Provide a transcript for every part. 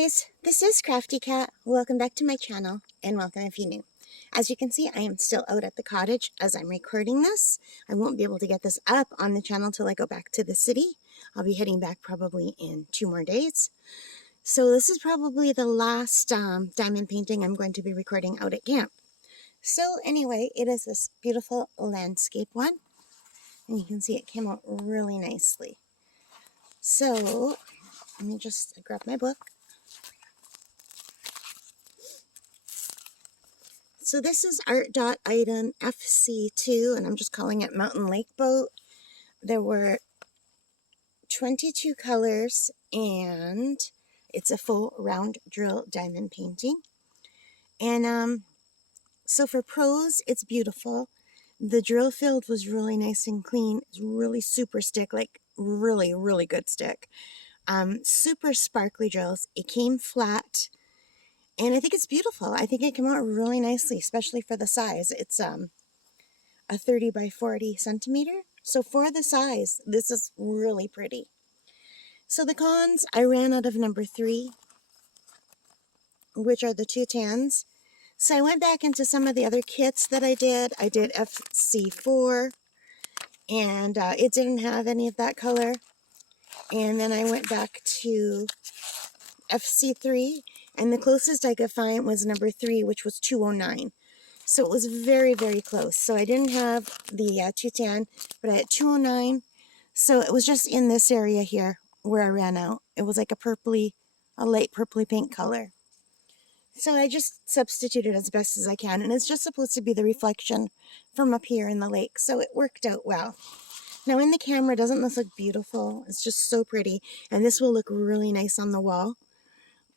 guys, this is Crafty Cat. Welcome back to my channel and welcome if you're new. As you can see, I am still out at the cottage as I'm recording this. I won't be able to get this up on the channel till I go back to the city. I'll be heading back probably in 2 more days. So this is probably the last diamond painting I'm going to be recording out at camp. So anyway, it is this beautiful landscape one. And you can see it came out really nicely. So let me just grab my book. So this is ARTDOT item FC2, and I'm just calling it Mountain Lake Boat. There were 22 colors, and it's a full round drill diamond painting. And so for pros, it's beautiful. The drill field was really nice and clean. It's really super stick, like really, really good stick. Super sparkly drills. It came flat. And I think it's beautiful. I think it came out really nicely, especially for the size. It's a 30 by 40 centimeter. So for the size, this is really pretty. So the cons, I ran out of number 3, which are the 2 tans. So I went back into some of the other kits that I did. I did FC4, and it didn't have any of that color. And then I went back to FC3. And the closest I could find was number 3, which was 209. So it was very, very close. So I didn't have the 210, but I had 209. So it was just in this area here where I ran out. It was like a light purpley pink color. So I just substituted as best as I can. And it's just supposed to be the reflection from up here in the lake. So it worked out well. Now in the camera, doesn't this look beautiful? It's just so pretty. And this will look really nice on the wall.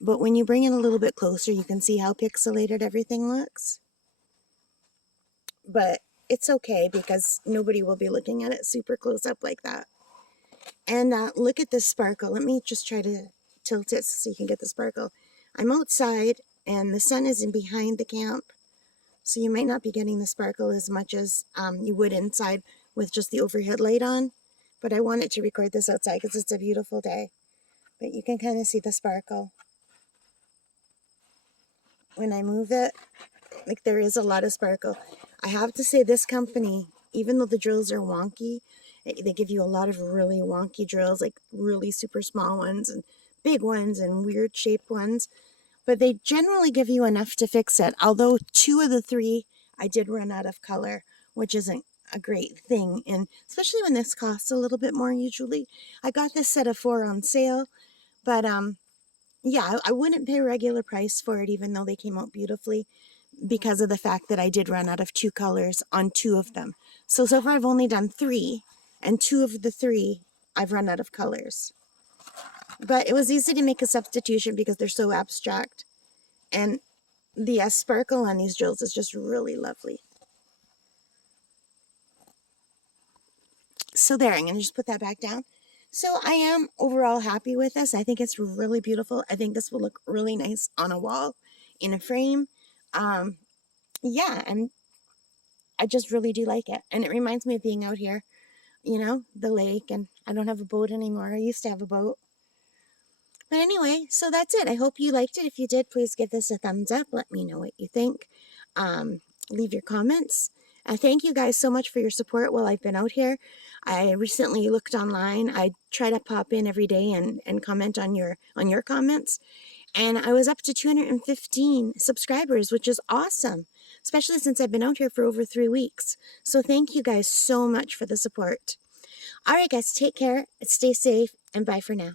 But when you bring it a little bit closer, you can see how pixelated everything looks. But it's okay because nobody will be looking at it super close up like that. And look at this sparkle. Let me just try to tilt it so you can get the sparkle. I'm outside and the sun is in behind the camp. So you might not be getting the sparkle as much as you would inside with just the overhead light on. But I wanted to record this outside because it's a beautiful day. But you can kind of see the sparkle. When I move it, like there is a lot of sparkle. I have to say this company, even though the drills are wonky, they give you a lot of really wonky drills, like really super small ones and big ones and weird shaped ones. But they generally give you enough to fix it. Although 2 of the 3, I did run out of color, which isn't a great thing. And especially when this costs a little bit more usually. I got this set of 4 on sale, but yeah, I wouldn't pay regular price for it, even though they came out beautifully, because of the fact that I did run out of 2 colors on 2 of them. So far I've only done 3, and 2 of the 3 I've run out of colors. But it was easy to make a substitution because they're so abstract. And the sparkle on these drills is just really lovely. So there, I'm going to just put that back down. So I am overall happy with this. I think it's really beautiful. I think this will look really nice on a wall, in a frame. Yeah, and I just really do like it. And it reminds me of being out here, you know, the lake. And I don't have a boat anymore. I used to have a boat. But anyway, so that's it. I hope you liked it. If you did, please give this a thumbs up. Let me know what you think. Leave your comments. Thank you guys so much for your support while I've been out here. I recently looked online. I try to pop in every day and comment on your comments. And I was up to 215 subscribers, which is awesome, especially since I've been out here for over 3 weeks. So thank you guys so much for the support. All right, guys, take care, stay safe, and bye for now.